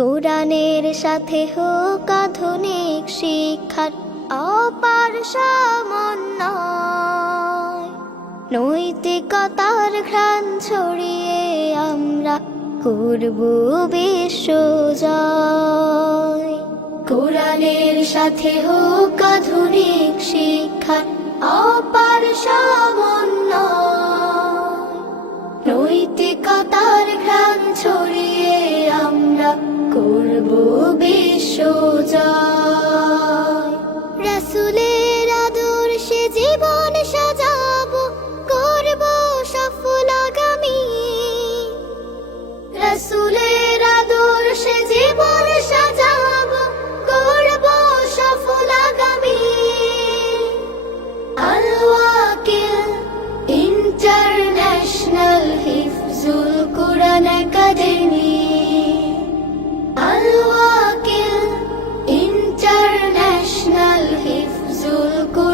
কোরআনের সাথে হোক আধুনিক শিক্ষার অপার সমন্বয়, নৈতিকতার ঘ্রাণ ছড়িয়ে আমরা করব বিশ্বজয়। কোরআনের সাথে হোক আধুনিক শিক্ষার অপার সমন্বয়, নৈতিকতার ঘ্রাণ ছড়িয়ে আমরা করব বিশ্বজয়। রাসূলের আদর্শে জীবন সাজাবো, করব সফল আগামী। রাসূলের আদর্শে জীবন সাজাবো, করব সফল আগামী। আল ওয়াকিল ইন্টারন্যাশনাল হিফজুল কোরআন একাডেমি, আল ওয়াকিল ইন্টারন্যাশনাল হিফজুল কোরআন